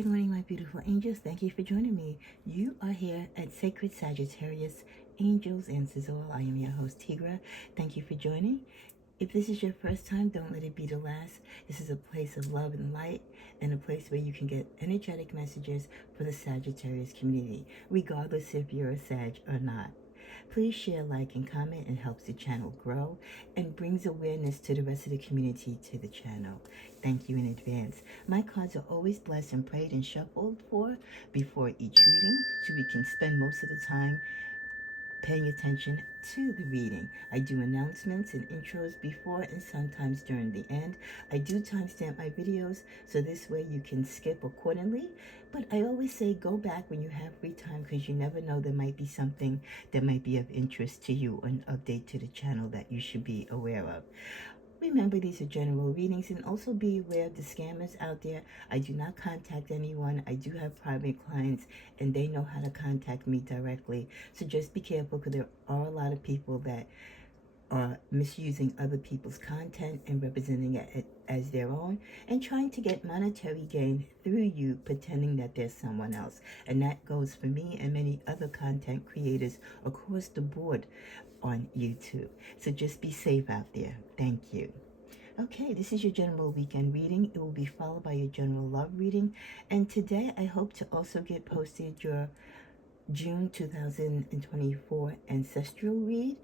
Good morning, my beautiful angels. Thank you for joining me. You are here at Sacred Sagittarius Angels Answers All. I am your host, Tigra. Thank you for joining. If this is your first time, don't let it be the last. This is a place of love and light and a place where you can get energetic messages for the Sagittarius community, regardless if you're a Sag or not. Please share, like, and comment. It helps the channel grow and brings awareness to the rest of the community to the channel. Thank you in advance. My cards are always blessed and prayed and shuffled for before each reading so we can spend most of the time paying attention to the reading. I do announcements and intros before and sometimes during the end. I do timestamp my videos so this way you can skip accordingly. But I always say go back when you have free time because you never know, there might be something that might be of interest to you, an update to the channel that you should be aware of. Remember, these are general readings, and also be aware of the scammers out there. I do not contact anyone. I do have private clients, and they know how to contact me directly. So just be careful because there are a lot of people that are misusing other people's content and representing it as their own and trying to get monetary gain through you, pretending that there's someone else. And that goes for me and many other content creators across the board on YouTube. So just be safe out there. Thank you. Okay, this is your general weekend reading. It will be followed by your general love reading. And today I hope to also get posted your June 2024 ancestral read,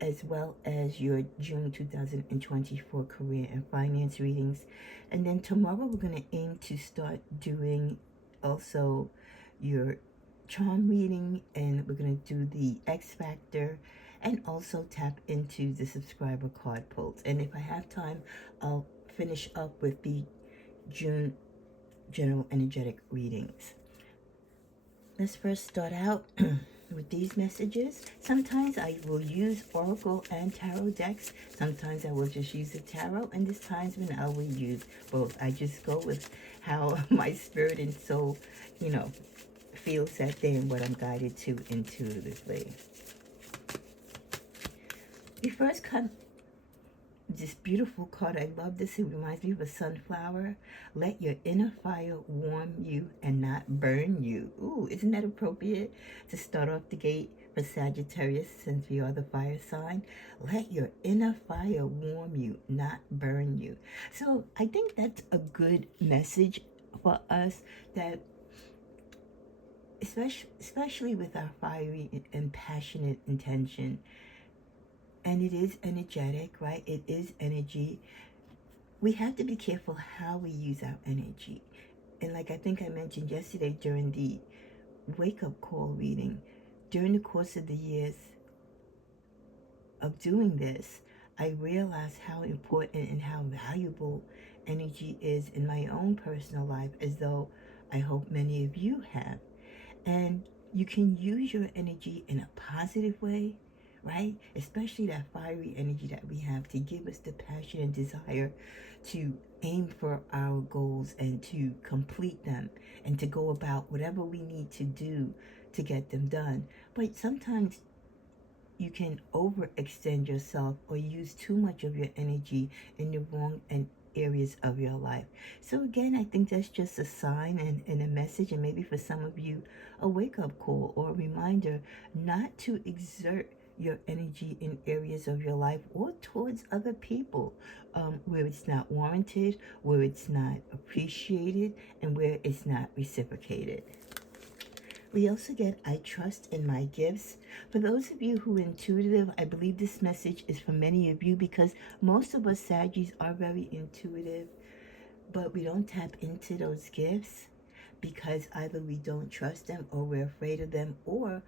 as well as your June 2024 career and finance readings. And then tomorrow we're going to aim to start doing also your charm reading, and we're going to do the X Factor and also tap into the subscriber card pulls. And if I have time, I'll finish up with the June general energetic readings. Let's first start out with these messages. Sometimes I will use Oracle and Tarot decks. Sometimes I will just use the Tarot, and there's times when I will use both. I just go with how my spirit and soul, feels that day and what I'm guided to intuitively. We first come this beautiful card. I love this. It reminds me of a sunflower. Let your inner fire warm you and not burn you. Ooh, isn't that appropriate to start off the gate for Sagittarius, since we are the fire sign? Let your inner fire warm you, not burn you. So I think that's a good message for us, that especially with our fiery and passionate intention, and it is energetic, right? It is energy. We have to be careful how we use our energy. And like I think I mentioned yesterday during the wake-up call reading, during the course of the years of doing this, I realized how important and how valuable energy is in my own personal life, as though I hope many of you have. And you can use your energy in a positive way, right? Especially that fiery energy that we have to give us the passion and desire to aim for our goals and to complete them and to go about whatever we need to do to get them done. But sometimes you can overextend yourself or use too much of your energy in the wrong areas of your life. So again, I think that's just a sign and a message, and maybe for some of you a wake-up call or a reminder not to exert your energy in areas of your life or towards other people where it's not warranted, where it's not appreciated, and where it's not reciprocated. We also get, I trust in my gifts. For those of you who are intuitive, I believe this message is for many of you, because most of us Saggies are very intuitive, but we don't tap into those gifts because either we don't trust them, or we're afraid of them, or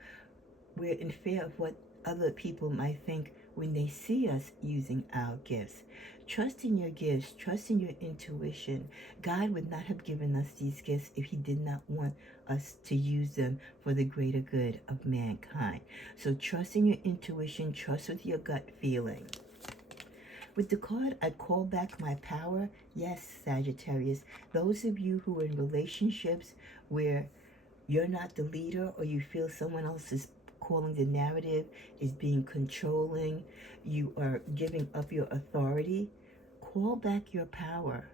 we're in fear of what other people might think when they see us using our gifts. Trust in your gifts, trust in your intuition. God would not have given us these gifts if he did not want us to use them for the greater good of mankind. So trust in your intuition, trust with your gut feeling. With the card, I call back my power. Yes, Sagittarius, those of you who are in relationships where you're not the leader, or you feel someone else is calling the narrative, is being controlling, you are giving up your authority, call back your power.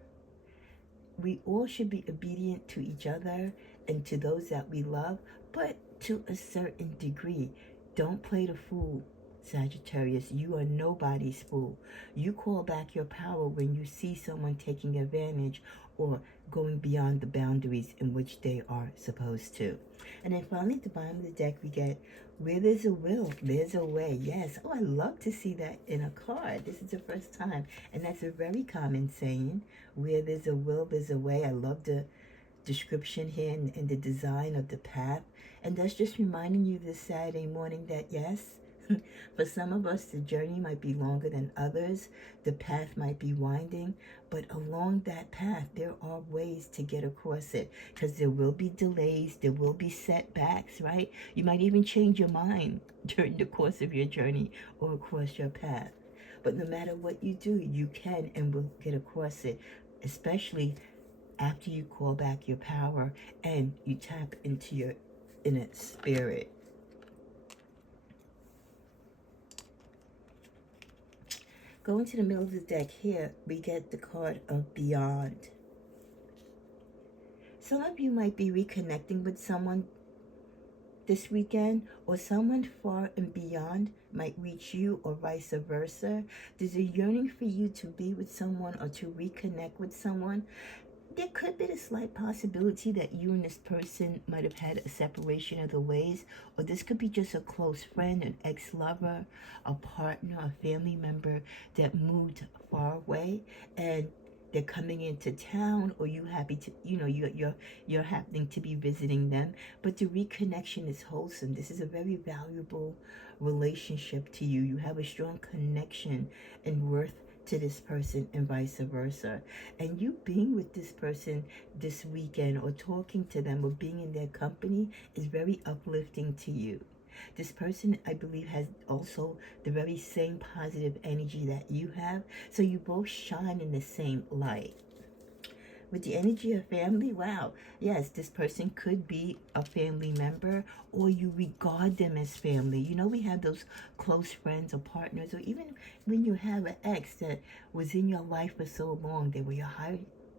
we all should be obedient to each other and to those that we love, but to a certain degree. Don't play the fool, Sagittarius. You are nobody's fool. You call back your power when you see someone taking advantage or going beyond the boundaries in which they are supposed to. And then finally, at the bottom of the deck, we get where there's a will, there's a way. Yes. Oh, I love to see that in a card. This is the first time. And that's a very common saying. Where there's a will, there's a way. I love the description here and the design of the path. And that's just reminding you this Saturday morning that yes, for some of us, the journey might be longer than others. The path might be winding, but along that path, there are ways to get across it because there will be delays, there will be setbacks, right? You might even change your mind during the course of your journey or across your path. But no matter what you do, you can and will get across it, especially after you call back your power and you tap into your inner spirit. Going to the middle of the deck here, we get the card of Beyond. Some of you might be reconnecting with someone this weekend, or someone far and beyond might reach you, or vice versa. There's a yearning for you to be with someone or to reconnect with someone. There could be a slight possibility that you and this person might have had a separation of the ways, or this could be just a close friend, an ex-lover, a partner, a family member that moved far away and they're coming into town, or you happy to, you're happening to be visiting them. But the reconnection is wholesome. This is a very valuable relationship to you. You have a strong connection and worth to this person and vice versa. And you being with this person this weekend or talking to them or being in their company is very uplifting to you. This person, I believe, has also the very same positive energy that you have. So you both shine in the same light. With the energy of family, wow, yes, this person could be a family member, or you regard them as family. You know, we have those close friends or partners, or even when you have an ex that was in your life for so long, they were your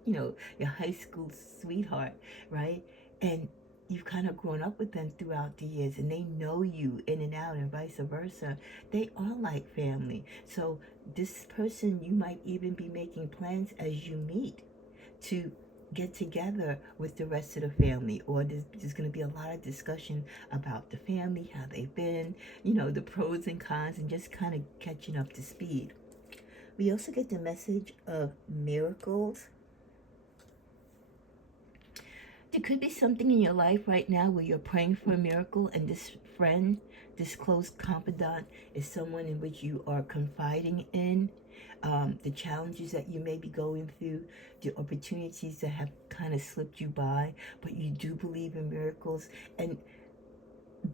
your high school sweetheart, right? And you've kind of grown up with them throughout the years, and they know you in and out and vice versa. They are like family. So this person, you might even be making plans as you meet to get together with the rest of the family, or there's going to be a lot of discussion about the family, how they've been, the pros and cons, and just kind of catching up to speed. We also get the message of miracles. There could be something in your life right now where you're praying for a miracle, and this friend, this close confidant, is someone in which you are confiding in. The challenges that you may be going through, the opportunities that have kind of slipped you by, but you do believe in miracles. And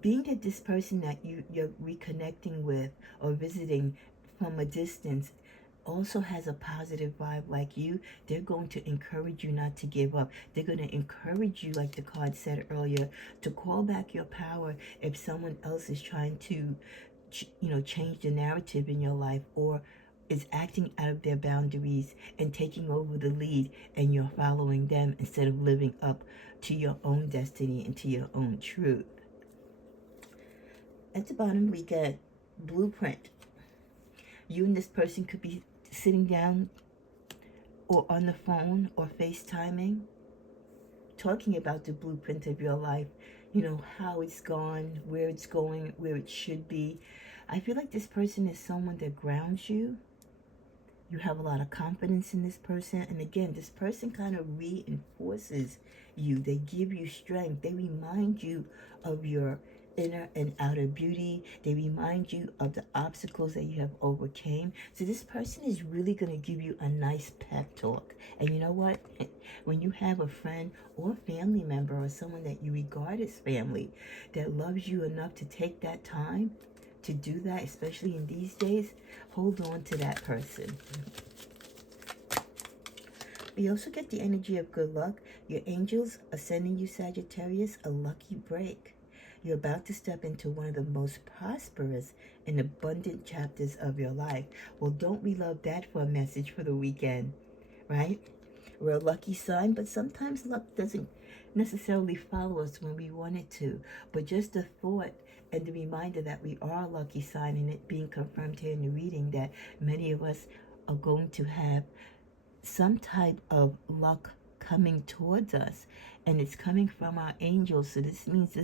being that this person that you're reconnecting with or visiting from a distance also has a positive vibe like you, they're going to encourage you not to give up. They're going to encourage you, like the card said earlier, to call back your power if someone else is trying to change the narrative in your life, or is acting out of their boundaries and taking over the lead, and you're following them instead of living up to your own destiny and to your own truth. At the bottom, we get blueprint. You and this person could be sitting down or on the phone or FaceTiming, talking about the blueprint of your life, how it's gone, where it's going, where it should be. I feel like this person is someone that grounds you. You have a lot of confidence in this person. And again, this person kind of reinforces you. They give you strength. They remind you of your inner and outer beauty. They remind you of the obstacles that you have overcame. So this person is really going to give you a nice pep talk. And you know what? When you have a friend or family member or someone that you regard as family that loves you enough to take that time to do that, especially in these days, hold on to that person. We also get the energy of good luck. Your angels are sending you, Sagittarius, a lucky break. You're about to step into one of the most prosperous and abundant chapters of your life. Well, don't we love that for a message for the weekend, right? We're a lucky sign, but sometimes luck doesn't necessarily follow us when we want it to. But just the thought and the reminder that we are a lucky sign, and it being confirmed here in the reading that many of us are going to have some type of luck coming towards us, and it's coming from our angels. So this means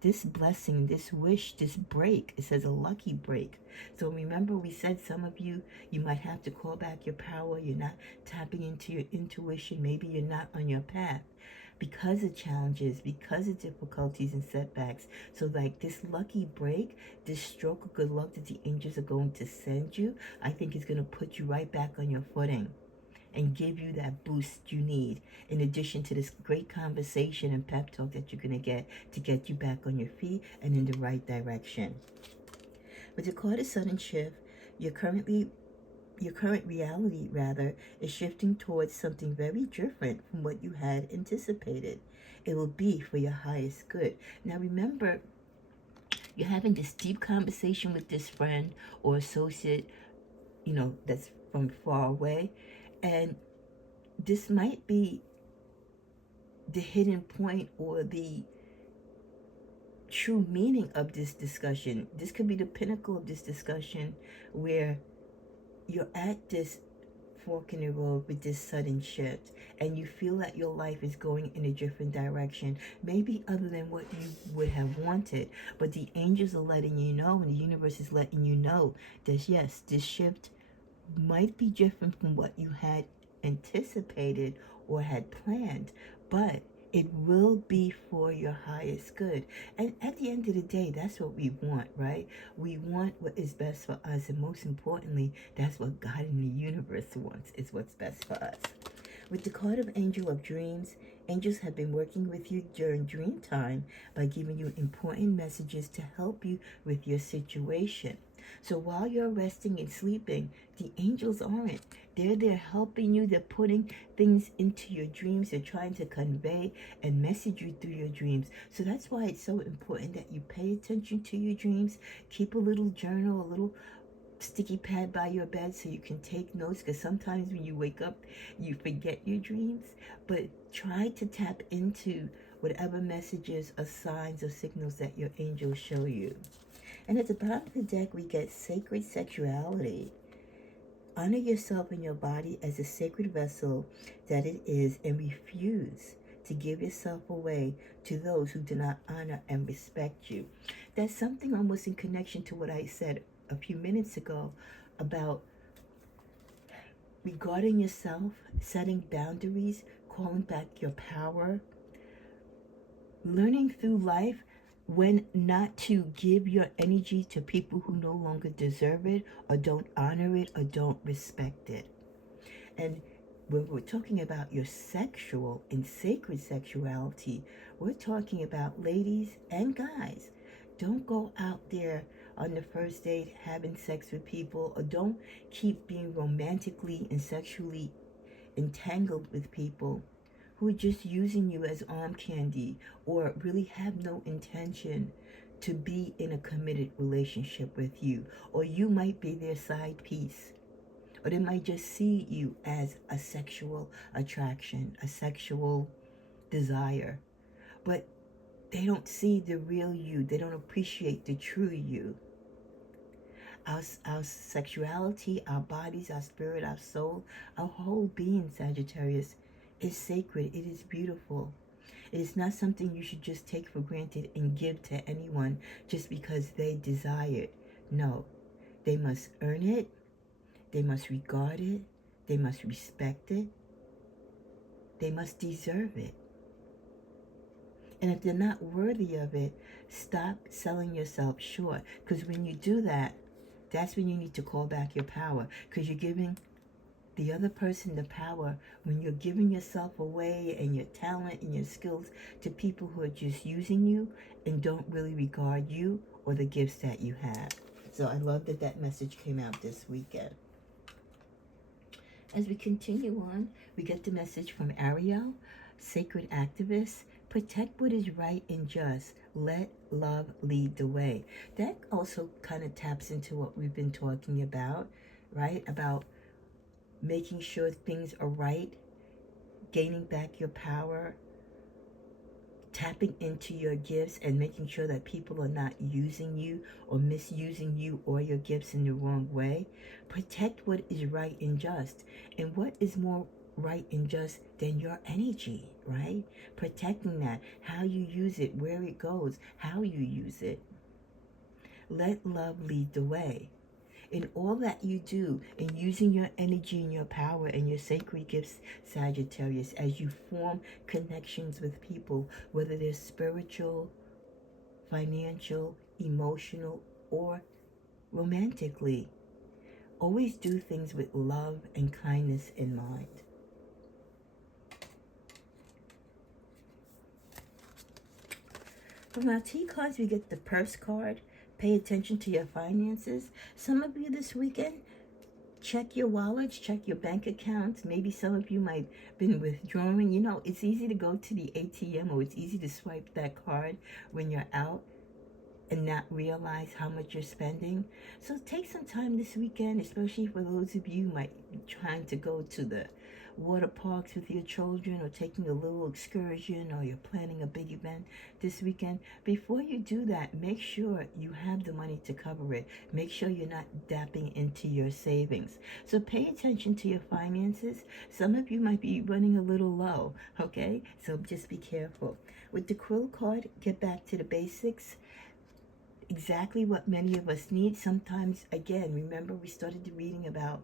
this blessing, this wish, this break, it says a lucky break. So remember, we said some of you might have to call back your power. You're not tapping into your intuition. Maybe you're not on your path because of challenges, because of difficulties and setbacks. So like this lucky break, this stroke of good luck that the angels are going to send you, I think is going to put you right back on your footing and give you that boost you need, in addition to this great conversation and pep talk that you're going to get you back on your feet and in the right direction. With the card of sudden shift, your current reality rather is shifting towards something very different from what you had anticipated. It will be for your highest good. Now remember, you're having this deep conversation with this friend or associate, that's from far away, and this might be the hidden point or the true meaning of this discussion. This could be the pinnacle of this discussion, where you're at this fork in the road with this sudden shift, and you feel that your life is going in a different direction, maybe other than what you would have wanted. But the angels are letting you know, and the universe is letting you know that yes, this shift might be different from what you had anticipated or had planned, but it will be for your highest good. And at the end of the day, that's what we want, right? We want what is best for us, and most importantly, that's what God in the universe wants, is what's best for us. With the card of Angel of Dreams, angels have been working with you during dream time by giving you important messages to help you with your situation. So while you're resting and sleeping, the angels aren't. They're there helping you. They're putting things into your dreams. They're trying to convey and message you through your dreams. So that's why it's so important that you pay attention to your dreams. Keep a little journal, a little sticky pad by your bed so you can take notes, because sometimes when you wake up you forget your dreams. But try to tap into whatever messages or signs or signals that your angels show you. And at the bottom of the deck we get sacred sexuality. Honor yourself and your body as a sacred vessel that it is, and refuse to give yourself away to those who do not honor and respect you. That's something almost in connection to what I said a few minutes ago about regarding yourself, setting boundaries, calling back your power, learning through life when not to give your energy to people who no longer deserve it or don't honor it or don't respect it. And when we're talking about your sexual and sacred sexuality, we're talking about ladies and guys. Don't go out there on the first date having sex with people, or don't keep being romantically and sexually entangled with people who are just using you as arm candy, or really have no intention to be in a committed relationship with you. Or you might be their side piece, or they might just see you as a sexual attraction, a sexual desire, but they don't see the real you. They don't appreciate the true you. Our sexuality, our bodies, our spirit, our soul, our whole being, Sagittarius, is sacred. It is beautiful. It is not something you should just take for granted and give to anyone just because they desire it. No, they must earn it. They must regard it. They must respect it. They must deserve it. And if they're not worthy of it, stop selling yourself short. Because when you do that, that's when you need to call back your power. Because you're giving the other person the power when you're giving yourself away and your talent and your skills to people who are just using you and don't really regard you or the gifts that you have. So I love that that message came out this weekend. As we continue on, we get the message from Ariel, sacred activist. Protect what is right and just. Let love lead the way. That also kind of taps into what we've been talking about, right? About making sure things are right gaining back your power, tapping into your gifts and making sure that people are not using you or misusing you or your gifts in the wrong way. Protect what is right and just. And what is more right and just than your energy, right? Protecting that, how you use it, where it goes, how you use it. Let love lead the way. In all that you do, in using your energy and your power and your sacred gifts, Sagittarius, as you form connections with people, whether they're spiritual, financial, emotional, or romantically, always do things with love and kindness in mind. From our T cards, we get the purse card. Pay attention to your finances. Some of you this weekend, check your wallets, check your bank accounts. Maybe some of you might have been withdrawing. You know, it's easy to go to the ATM or it's easy to swipe that card when you're out and not realize how much you're spending. So take some time this weekend, especially for those of you who might be trying to go to the water parks with your children or taking a little excursion or you're planning a big event this weekend. Before you do that, make sure you have the money to cover it. Make sure you're not dapping into your savings. So pay attention to your finances. Some of you might be running a little low, okay? So just be careful. With the Quill card, get back to the basics. Exactly what many of us need. Sometimes, again, remember we started the reading about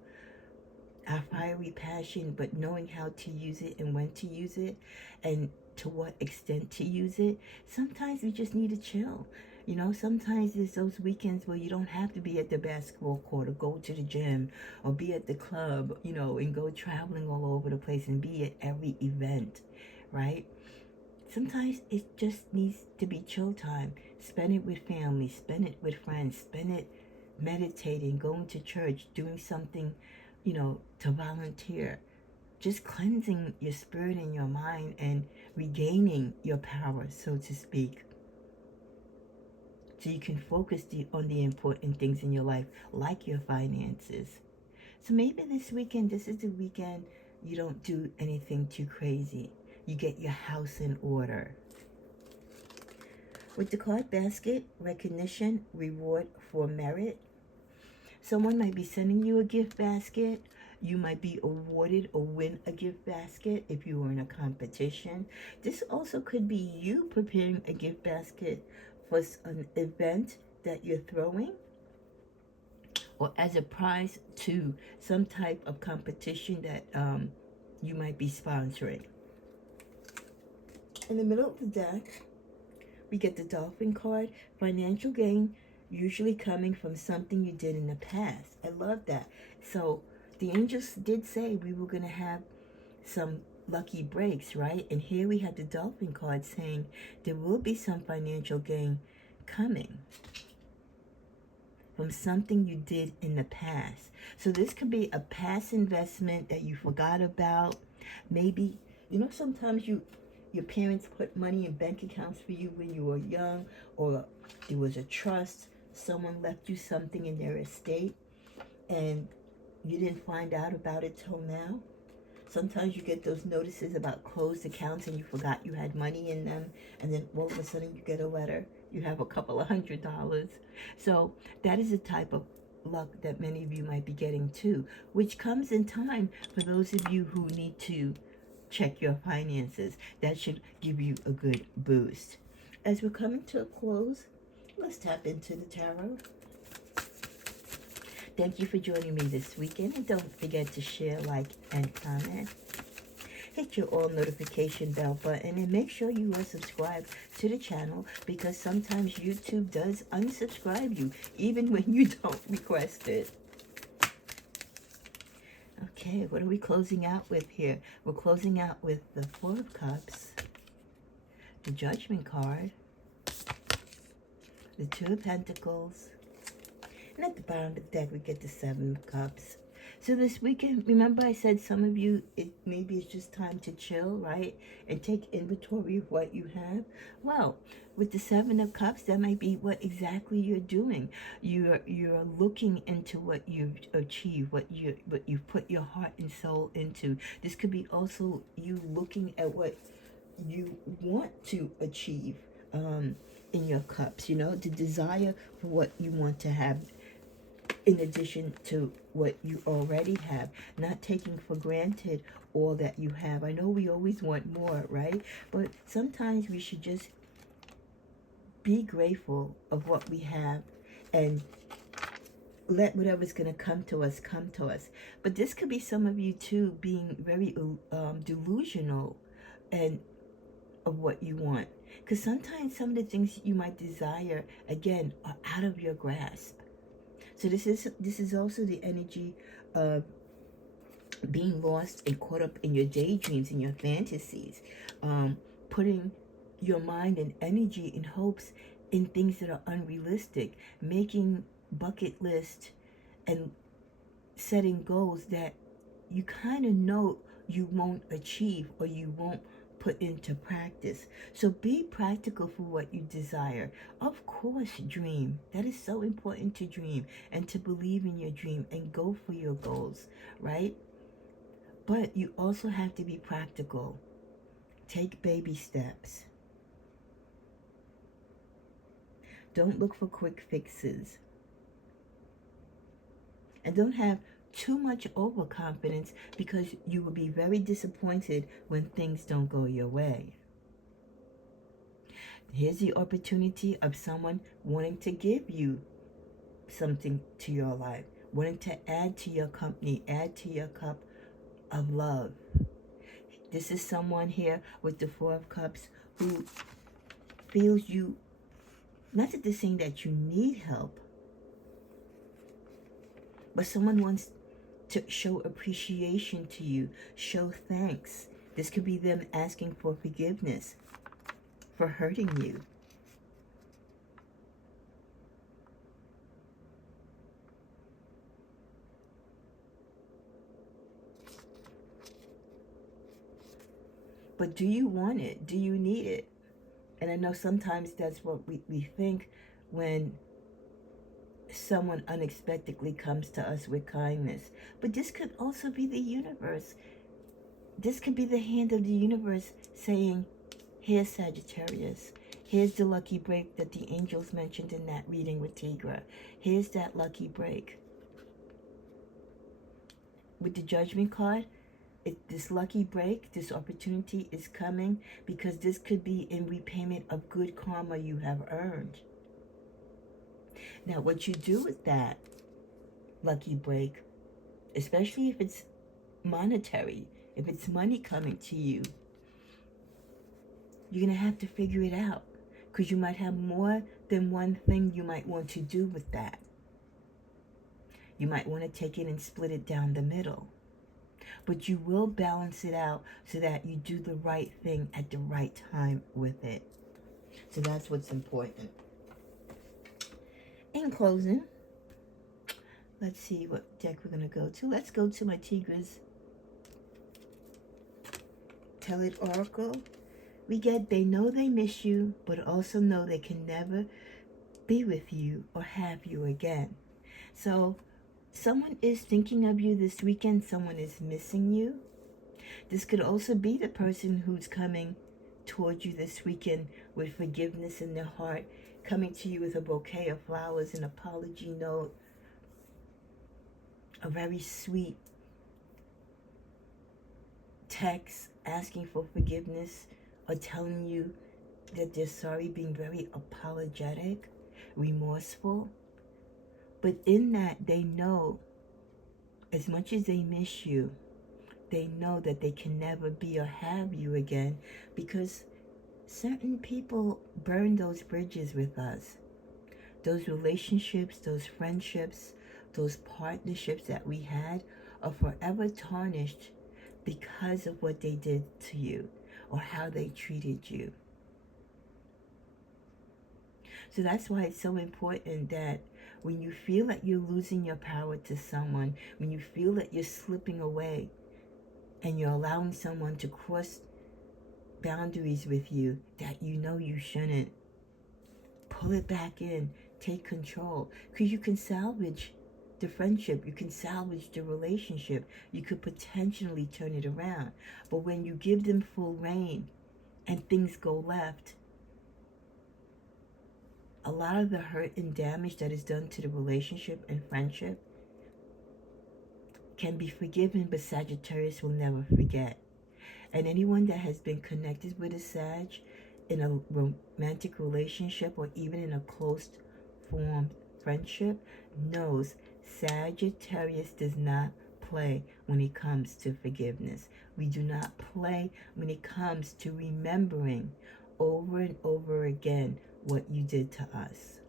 our fiery passion, but knowing how to use it and when to use it and to what extent to use it. Sometimes we just need to chill. You know, sometimes there's those weekends where you don't have to be at the basketball court or go to the gym or be at the club, you know, and go traveling all over the place and be at every event, right? Sometimes it just needs to be chill time. Spend it with family, spend it with friends, spend it meditating, going to church, doing something, you know, to volunteer. Just cleansing your spirit and your mind and regaining your power, so to speak. So you can focus on the important things in your life, like your finances. So maybe this weekend, this is the weekend you don't do anything too crazy. You get your house in order. With the card basket, recognition, reward for merit. Someone might be sending you a gift basket. You might be awarded or win a gift basket if you were in a competition. This also could be you preparing a gift basket for an event that you're throwing or as a prize to some type of competition that you might be sponsoring. In the middle of the deck, we get the Dolphin card, financial gain, usually coming from something you did in the past. I love that. So the angels did say we were going to have some lucky breaks, right? And here we have the Dolphin card saying there will be some financial gain coming from something you did in the past. So this could be a past investment that you forgot about. Maybe, you know, sometimes your parents put money in bank accounts for you when you were young, or there was a trust, someone left you something in their estate and you didn't find out about it till now. Sometimes you get those notices about closed accounts and you forgot you had money in them, and then all of a sudden you get a letter, you have a couple of $100. So that is a type of luck that many of you might be getting too, which comes in time for those of you who need to check your finances. That should give you a good boost. As we're coming to a close, let's tap into the tarot. Thank you for joining me this weekend, and don't forget to share, like, and comment. Hit your all notification bell button and make sure you are subscribed to the channel, because sometimes YouTube does unsubscribe you even when you don't request it. Okay, what are we closing out with here? We're closing out with the Four of Cups, the Judgment card, the Two of Pentacles, and at the bottom of the deck we get the Seven of Cups. So this weekend, remember I said some of you, maybe it's just time to chill, right? And take inventory of what you have. Well, with the Seven of Cups, that might be what exactly you're doing. You're looking into what you've achieved, what you've put your heart and soul into. This could be also you looking at what you want to achieve in your cups. You know, the desire for what you want to have in addition to what you already have, not taking for granted all that you have. I know we always want more, right? But sometimes we should just be grateful of what we have and let whatever's going to come to us come to us. But this could be some of you too being very delusional and of what you want, because sometimes some of the things you might desire again are out of your grasp. So this is also the energy of being lost and caught up in your daydreams and your fantasies, putting your mind and energy and hopes in things that are unrealistic, making bucket lists and setting goals that you kind of know you won't achieve or you won't put into practice. So be practical for what you desire. Of course, dream. That is so important, to dream and to believe in your dream and go for your goals, right? But you also have to be practical. Take baby steps. Don't look for quick fixes. And don't have too much overconfidence, because you will be very disappointed when things don't go your way. Here's the opportunity of someone wanting to give you something to your life, wanting to add to your company, add to your cup of love. This is someone here with the Four of Cups who feels you, not that they're saying that you need help, but someone wants to show appreciation to you, show thanks. This could be them asking for forgiveness for hurting you. But do you want it? Do you need it? And I know sometimes that's what we think when someone unexpectedly comes to us with kindness. But this could also be the universe. This could be the hand of the universe saying, here's Sagittarius. Here's the lucky break that the angels mentioned in that reading with Tigra. Here's that lucky break. With the Judgment card, this lucky break, this opportunity is coming because this could be in repayment of good karma you have earned. Now, what you do with that lucky break, especially if it's monetary, if it's money coming to you, you're going to have to figure it out, because you might have more than one thing you might want to do with that. You might want to take it and split it down the middle. But you will balance it out so that you do the right thing at the right time with it. So that's what's important. In closing, let's see what deck we're going to go to. Let's go to my Tigra's Tell It Oracle. We get, they know they miss you, but also know they can never be with you or have you again. So someone is thinking of you this weekend. Someone is missing you. This could also be the person who's coming towards you this weekend with forgiveness in their heart, coming to you with a bouquet of flowers, an apology note, a very sweet text asking for forgiveness, or telling you that they're sorry, being very apologetic, remorseful. But in that, they know, as much as they miss you, they know that they can never be or have you again, because certain people burn those bridges with us. Those relationships, those friendships, those partnerships that we had are forever tarnished because of what they did to you or how they treated you. So that's why it's so important that when you feel that you're losing your power to someone, when you feel that you're slipping away and you're allowing someone to cross boundaries with you that you know you shouldn't, pull it back in, take control, because you can salvage the friendship, you can salvage the relationship, you could potentially turn it around. But when you give them full reign and things go left, a lot of the hurt and damage that is done to the relationship and friendship can be forgiven, but Sagittarius will never forget. And anyone that has been connected with a Sag in a romantic relationship or even in a close form friendship knows Sagittarius does not play when it comes to forgiveness. We do not play when it comes to remembering over and over again what you did to us.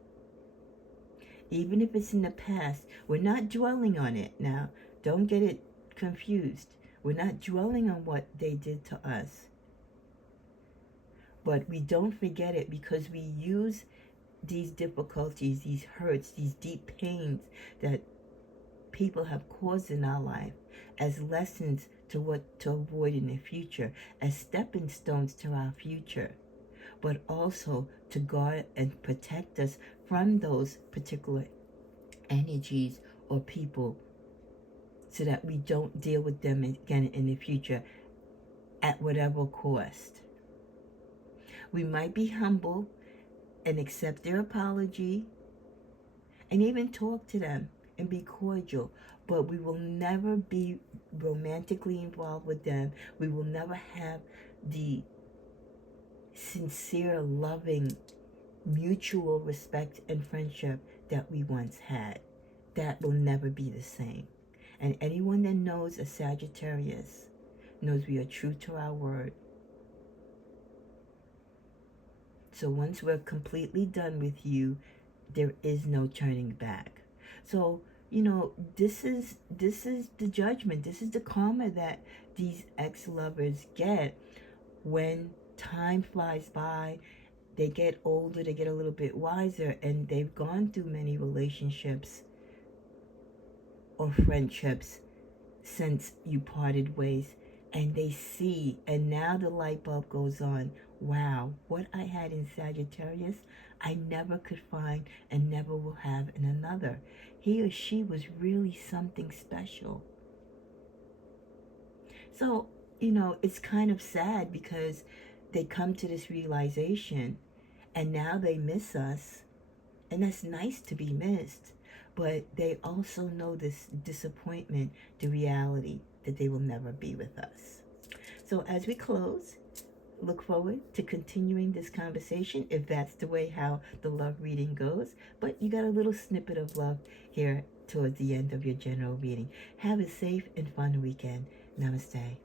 Even if it's in the past, we're not dwelling on it now. Don't get it confused. We're not dwelling on what they did to us. But we don't forget it because we use these difficulties, these hurts, these deep pains that people have caused in our life as lessons to what to avoid in the future, as stepping stones to our future, but also to guard and protect us from those particular energies or people so that we don't deal with them again in the future at whatever cost. We might be humble and accept their apology and even talk to them and be cordial, but we will never be romantically involved with them. We will never have the sincere, loving, mutual respect and friendship that we once had. That will never be the same. And anyone that knows a Sagittarius knows we are true to our word. So once we're completely done with you, there is no turning back. So, this is the judgment. This is the karma that these ex-lovers get when time flies by. They get older, they get a little bit wiser, and they've gone through many relationships or friendships since you parted ways, and they see, and now the light bulb goes on. Wow, what I had in Sagittarius, I never could find and never will have in another. He or she was really something special. So, it's kind of sad because they come to this realization and now they miss us, and that's nice to be missed, but they also know this disappointment, the reality that they will never be with us. So as we close, look forward to continuing this conversation if that's the way how the love reading goes. But you got a little snippet of love here towards the end of your general reading. Have a safe and fun weekend. Namaste.